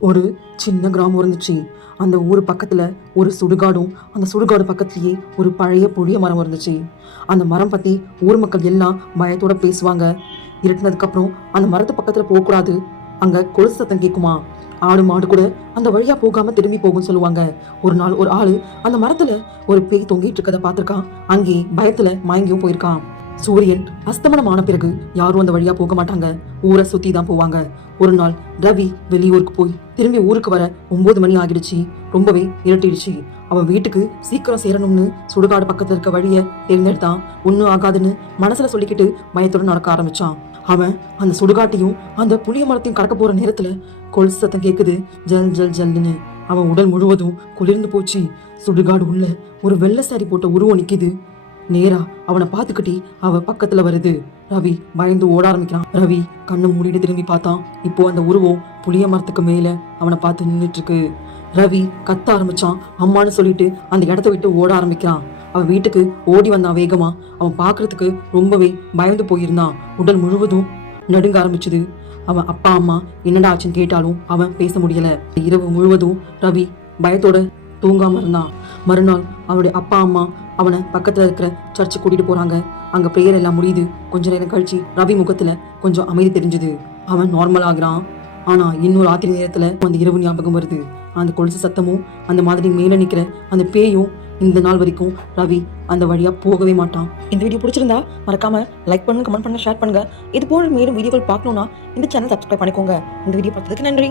ஒரு சின்ன கிராமம் இருந்துச்சு. அந்த ஊர் பக்கத்துல ஒரு சுடுகாடும், அந்த சுடுகாடு பக்கத்துலயே ஒரு பழைய புளிய மரம் இருந்துச்சு. அந்த மரம் பத்தி ஊர் மக்கள் எல்லாம் பயத்தோட பேசுவாங்க. இருட்டினதுக்கு அப்புறம் அந்த மரத்து பக்கத்துல போக கூடாது, அங்க கொலுசு சத்தம் கேக்குமா, ஆடு மாடு கூட அந்த வழியா போகாம திரும்பி போகும்னு சொல்லுவாங்க. ஒரு நாள் ஒரு ஆளு அந்த மரத்துல ஒரு பேய் தொங்கிட்டு இருக்கதை பார்த்திருக்கான். அங்கே பயத்துல மயங்கியும் போயிருக்கான். சூரியன் அஸ்தமனம் ஆன பிறகு யாரும் அந்த வழியா போக மாட்டாங்க, ஊரை சுத்தி தான் போவாங்க. ஒரு நாள் ரவி வெளியூருக்கு போய் திரும்பி ஊருக்கு வர 9 மணி ஆகிடுச்சு. ரொம்பவே இருட்டிடுச்சு. அவன் வீட்டுக்கு சீக்கிரம் சேரணும்னு சுடுகாடு பக்கத்துல இருக்க வழிய தேர்ந்தெடுத்தான். ஒன்னும் ஆகாதுன்னு மனசுல சொல்லிக்கிட்டு பயத்தோடு நடக்க ஆரம்பிச்சான். அவன் அந்த சுடுகாட்டையும் அந்த புளிய மரத்தையும் கடக்க போற நேரத்துல கொலுசு சத்தம் கேக்குது, ஜல் ஜல் ஜல்லுன்னு. அவன் உடல் முழுவதும் குளிர்ந்து போச்சு. சுடுகாடு உள்ள ஒரு வெள்ளை சாரி போட்ட உருவம் நிக்குது. நேரா அவனை பார்த்துக்கிட்டே அவ பக்கத்துல வருது. ரவி பயந்து ஓட ஆரம்பிக்கிறான். ரவி கண்ணு மூடிட்டு திரும்பி பார்த்தான். இப்போ அந்த உருவம் புளிய மரத்துக்கு மேல அவனை பார்த்து நின்றுட்டு இருக்கு. ரவி கத்த ஆரம்பிச்சான். அம்மான்னு சொல்லிட்டு அந்த இடத்த விட்டு ஓட ஆரம்பிக்கிறான். அவன் வீட்டுக்கு ஓடி வந்தான் வேகமா. அவன் பாக்குறதுக்கு ரொம்பவே பயந்து போயிருந்தான். உடல் முழுவதும் நடுங்க ஆரம்பிச்சுது. அவன் அப்பா அம்மா என்னடா ஆச்சுன்னு கேட்டாலும் அவன் பேச முடியல. இரவு முழுவதும் ரவி பயத்தோட தூங்காம இருந்தான். மறுநாள் அவனுடைய அப்பா அம்மா அவனை பக்கத்துல இருக்கிற சர்ச்சு கூட்டிட்டு போறாங்க. அங்க பிரேயர் எல்லாம் முடியுது. கொஞ்ச நேரம் கழிச்சு ரவி முகத்துல கொஞ்சம் அமைதி தெரிஞ்சது. அவன் நார்மல் ஆகுறான். ஆனா இன்னொரு ராத்திரி நேரத்துல அந்த இரவு ஞாபகம் வருது. அந்த கொலுசு சத்தமும் அந்த மாதிரி மேல நிக்கிற அந்த பேயும். இந்த நாள் வரைக்கும் ரவி அந்த வழியா போகவே மாட்டான். இந்த வீடியோ பிடிச்சிருந்தா மறக்காம லைக் பண்ணுங்க, கமெண்ட் பண்ணுங்க, ஷேர் பண்ணுங்க. இது போன்ற மேலும் வீடியோக்கள் பார்க்கணும்னா இந்த சேனல் சப்ஸ்கிரைப் பண்ணிக்கோங்க. இந்த வீடியோ பார்த்ததுக்கு நன்றி.